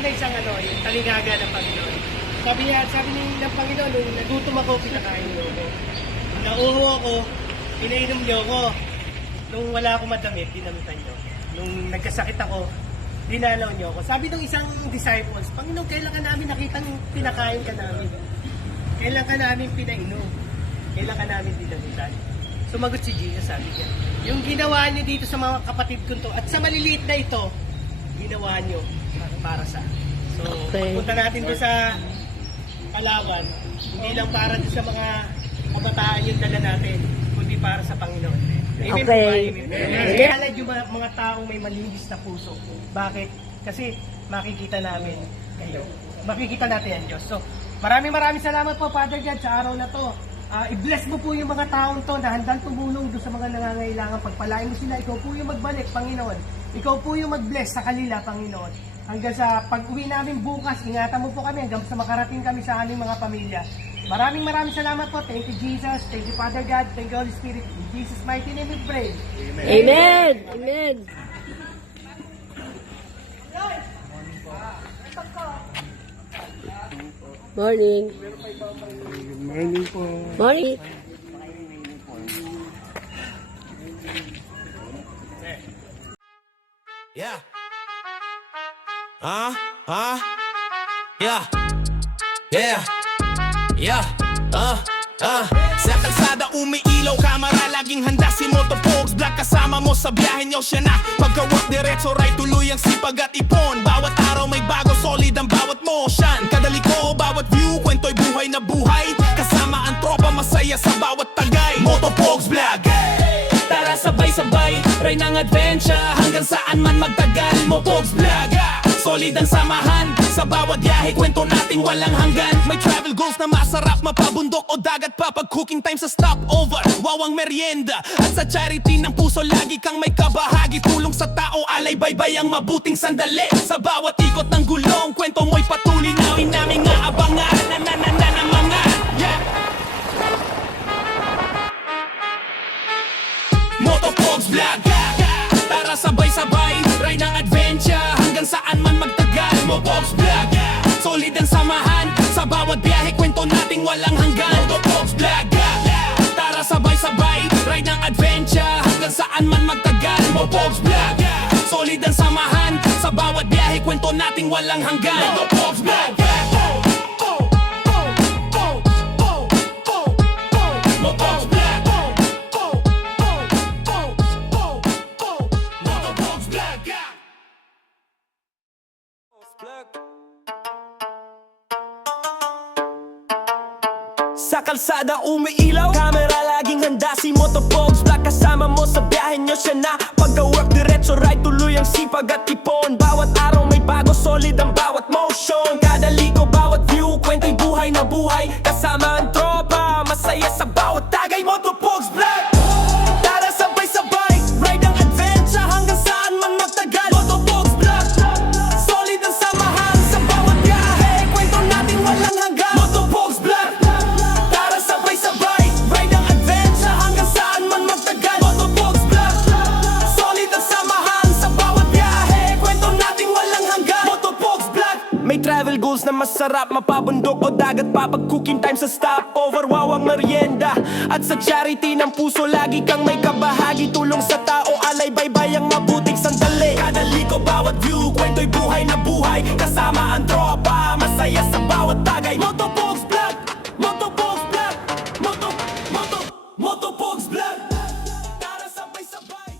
na isang yung taligaga ng Panginoon. Sabi ng Panginoon, nung nagutom ako, pinakain niyo ako. Nauho ako, pinainom niyo ako. Nung wala akong madamit, dinamitan niyo. Nung nagkasakit ako, dinalaw niyo ako. Sabi ng isang disciples, Panginoon, kailan ka namin nakita nung pinakain ka namin? Kailan ka namin pinainom? Kailan ka namin dinamitan? Sumagot si Jesus, sabi niya, yung ginawa niyo dito sa mga kapatid ko to, at sa maliliit na ito, ginawa niyo para sa. So, pagpunta natin doon sa Palawan, hindi lang para doon sa mga kabataan yung dala natin, kundi para sa Panginoon. Amen. Okay. Kaya yung mga taong may malinis na puso. Bakit? Kasi makikita namin kayo. Makikita natin ang Diyos. So, maraming salamat po, Father God, sa araw na to. I-bless mo po yung mga taong to na handang tumulong doon sa mga nangangailangan. Pagpalain mo sila, ikaw po yung magbalik, Panginoon. Ikaw po yung mag-bless sa kanila, Panginoon. Hanggang sa pag-uwi namin bukas, ingatan mo po kami hanggang sa makarating kami sa aming mga pamilya. Maraming salamat po. Thank you, Jesus. Thank you, Father God. Thank you, Holy Spirit. In Jesus' mighty name we pray. Amen. Amen. Morning. Good morning po. Morning. Yeah. Yeah. Yeah. Yeah. Sa kalsada umiilaw, kamera laging handa. Si Motopogs Black kasama mo sa biyahe nyo, siya na pagka-work diretso, right tuloy ang sipag at ipon. Bawat araw may bago, solid ang bawat motion. Kadali ko, bawat view, kwento'y buhay na buhay. Kasama ang tropa, masaya sa bawat tagay. Motopogs Black, tara sabay-sabay, ride ng adventure hanggang saan man magtagal. Motopogs Black, solid ang samahan. Sa bawat biyahe, kwento nating walang hanggan. May travel goals na masarap, mapabundok o dagat pa. Pag cooking time sa stopover, wawang merienda. At sa charity ng puso, lagi kang may kabahagi. Tulong sa tao, alay baybay ang mabuting sandali. Sa bawat ikot ng gulong, kwento mo'y patuloy nawin namin nga abangan. Na mga yeah. Motopogs Vlog, tara sabay-sabay, ride ng adventure hanggang saan man magtagal. Motopogs Vlog, solid ang samahan. Sa bawat biyahe, kwento nating walang hanggan. Motopogs Vlog, tara sabay-sabay, ride ng adventure hanggang saan man magtagal. Motopogs Vlog, solid ang samahan. Sa bawat biyahe, kwento nating walang hanggan. Motopogs Vlog, Motopogs Vlog. Sa kalsada umiilaw, camera laging handa. Si Motopogs Black kasama mo sa biyahe nyo, siya na pagka-work diretso, right tuloy ang sipag at ipon. Bawat araw may bago, solid ang bawat motion. Kada ligo, bawat view, kwento'y buhay na buhay. Kasama ang tropa, masaya sa bawat tagay. Motopogs Black, tara sabay-sabay, ride ang adventure hanggang saan man magtagal. Motopogs Black, solid ang samahan. Sa bawat biyahe, kwento natin walang hanggan. Motopogs Black, tara sabay-sabay, ride ang adventure hanggang saan man magtagal. Motopogs Black, solid ang samahan. Sa bawat biyahe, kwento natin walang hanggan. Motopogs Black, may travel goals na masarap, mapabundok o dagat pa. Pag cooking time sa stopover, wawang merienda. At sa charity ng puso, lagi kang may kabahagi. Tulong sa tao, alay baybay ang mabuting sandali. Kada liko, bawat view, kwento'y buhay na buhay. Kasama ang tropa, masaya sa bawat tagay. Motopogs Black, Motopogs Black, Motopogs Black. Tara sabay-sabay.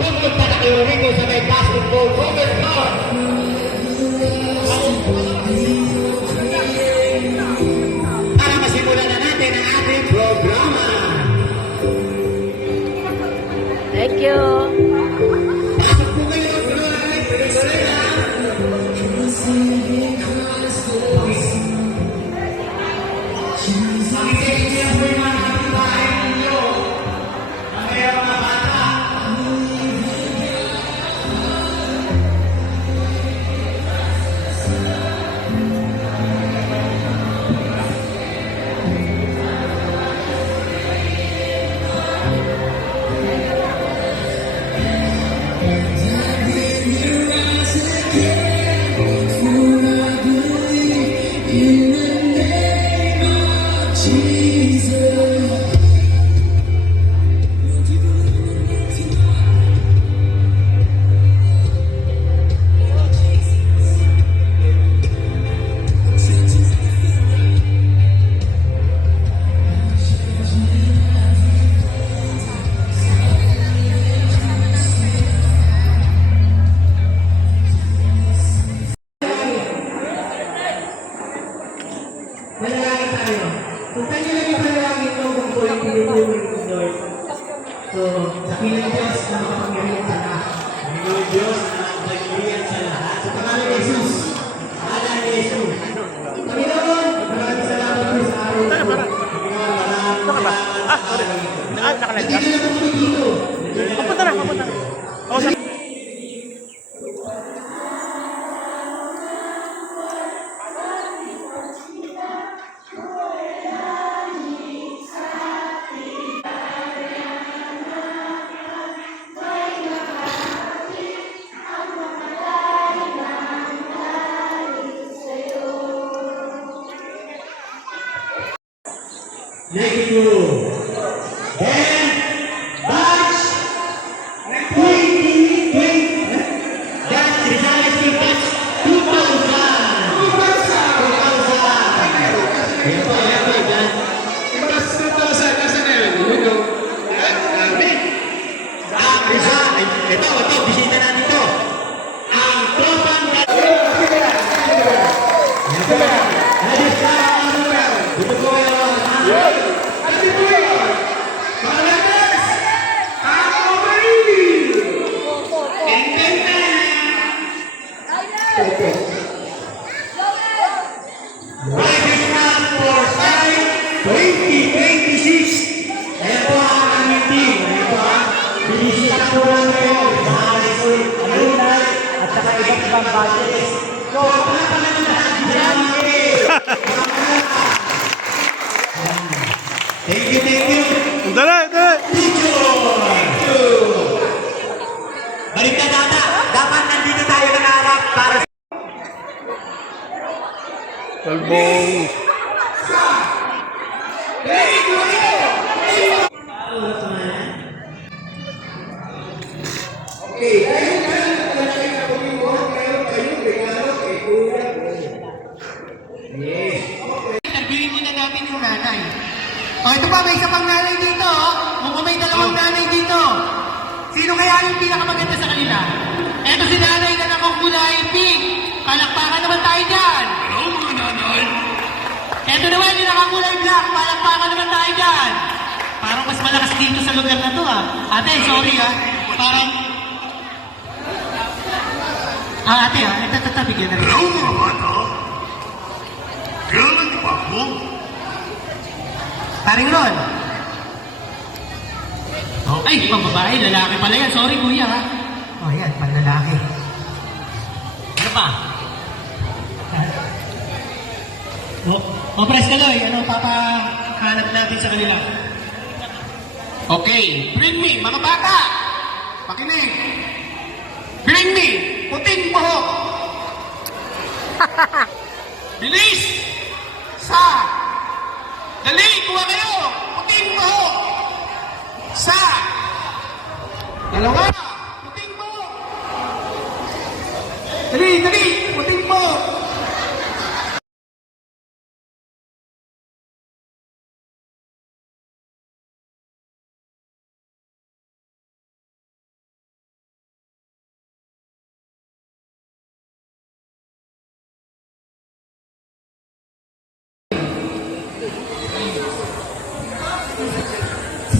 Pupunta na kayo rito sa may basketball cover park. Para kasi 92. And batch 2020. Batch Rizales Team batch 2000. 2000. Yan po, yan. Mas 2,000, nasa na yun? Yun yung... Ito, bisita natin ito. Ang tropang ito po for Sai 2026. Ayan po ang aming team. Ayan po ha. Binisita po lang kayo. Alumni at saka iba't ibang batches. So, pala na lahat. Thank you, thank you. Dali, dali! Balik na data. Dapat nandito tayo nakaharap para sa... Talbong. Interviewin muna natin yung nanay. O, ito pa, may isa pang nanay dito. Mukhang may dalawang nanay dito. Sino kaya yung pinakamaganda sa kanila? Ito si nanay na nakukulay pink. Palakpakan naman tayo dyan. Hello, mga nanay. Ito naman yung nakakulay black. Palakpakan naman tayo dyan. Parang mas malakas dito sa lugar na to, ah. Ate, sorry, ah. Parang... ate, ah. Ito, bigyan na rin. Hello mga bata! Kailan di ba ako? Paring Ron. Oh, ay, pang babae, lalaki pala yan. Sorry, kuya, ha? Oh, yan, pang lalaki. Ano pa? Pres Kaloy, ano papahanap natin sa kanila? Okay, bring me, mga bata! Pakinig! Bring me, puting buhok! Bilis! Sa! Dali, kuha kayo! Puting buhok! Sa! Dalawa! Puting buhok! Dali, puting buhok!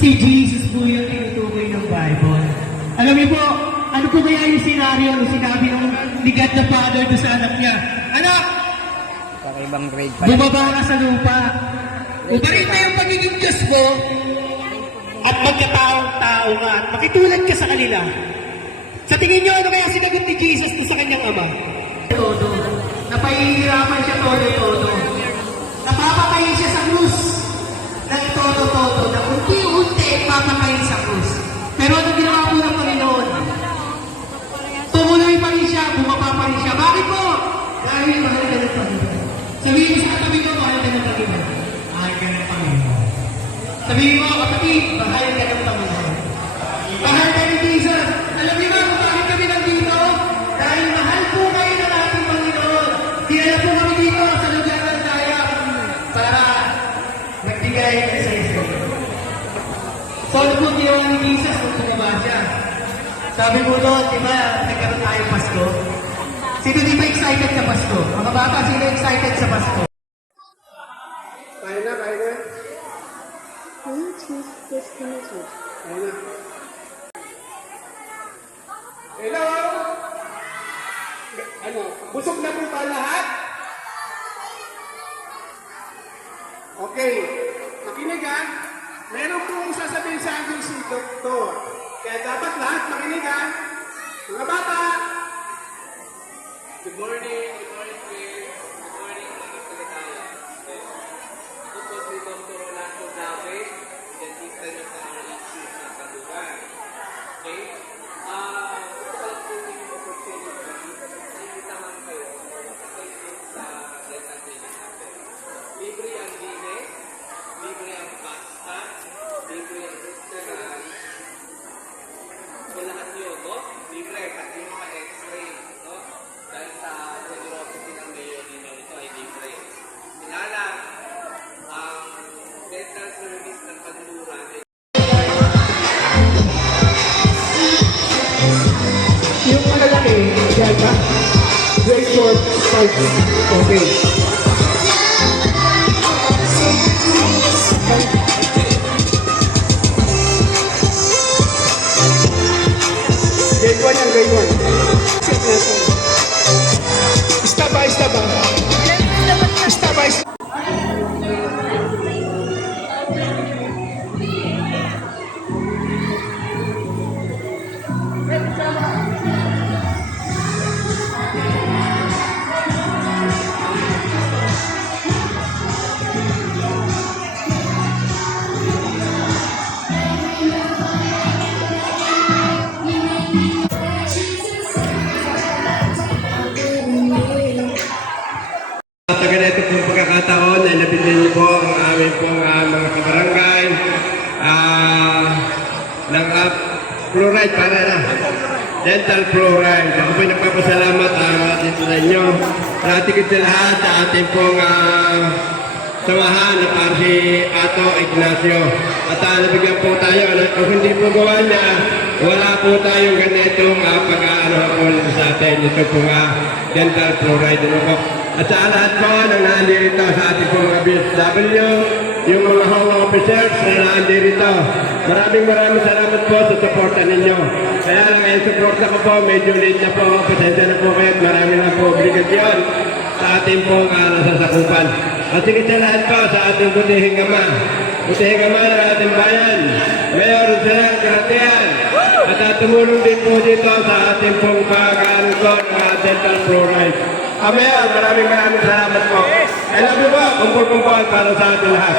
Si Jesus po yung tinutukoy ng Bible. Alam niyo po, ano po kaya yung senaryo nung sinabi ng ligat na father doon sa anak niya? Anak, bumaba ka sa lupa. Uparin na yung pagiging Diyos mo at magkataong-tao nga at makitulad ka sa kanila. Sa tingin niyo, ano kaya sinagot ni Jesus doon sa kanyang ama? Todo. Napahihirapan siya todo. Napapatayin siya sa krus. Ng todo, na unti-unti papakain sa krus. Pero ano ginawa po ng Panginoon? Tumuloy pa rin siya, bumaba pa rin siya. Bakit po? Dahil mahal ka ng Panginoon. Sabihin mo sa katabi ko, mahal ka ng Panginoon. Mahal ka ng Panginoon. Sabihin mo, katabi, mahal ka ng Panginoon. Mahal ka ni Jesus. Alam niyo ba kung bakit kami nandito? Dahil mahal po kayo ng ating Panginoon. Kaya po kami dito sa lugar ng Daya para nagbigay sa isa. So, ano po ginawa ni Jesus kung bumaba siya? Sabi mo doon, di ba, nagkaroon tayo Pasko? Sino di ba excited sa Pasko? Mga bata, sino excited sa Pasko? Kaya na. Hello? Ano, busog na po ba lahat? Okay, makinig ha. Meron pong sasabihin sa akin si Doktor. Kaya dapat lahat makinig ha. Mga bata! Good morning, kids. Good morning, mga kaligaya. Ako po si Dr. Rolando David, dentista na sa RHC sa Kadugan. Okay? Ito pala po yung opportunity. Imbitahan kayo sa dental clinic natin. Libre ang linis, libre ang Grade short, 5. Okay. Grade 1 yan, grade 1. Set na ito. Stop by, stop by. Stop by, stop. Sa ganito pong pagkakataon ay nabili niyo po ang aming pong mga kabarangay ng fluoride para na dental fluoride. Ako po nagpapasalamat dito sa inyo. Natikit sa lahat sa ating pong samahan na para si Ato Ignacio. At nabigyan po tayo. Kung hindi po gawa niya, wala po tayong ganitong pag-aano po sa atin. Ito po dental fluoride. Ano po? At sa lahat po nang nandito sa ating po mga BSW, yung mga home officers na nandito, maraming salamat po sa suporta ninyo. Kaya lang ngayon suporta ko po, medyo late na po, pasensya na po kayo at marami na po obligasyon sa ating po nasasakupan. At sige sa lahat po sa ating butihing ama ng ating bayan, Mayor Rosario Garatian, at tumulong din po dito sa ating pong pag-aaral ko ng dental fluoride. Mayor, maraming salamat po. I love you po, kumpul-kumpul para sa ating lahat.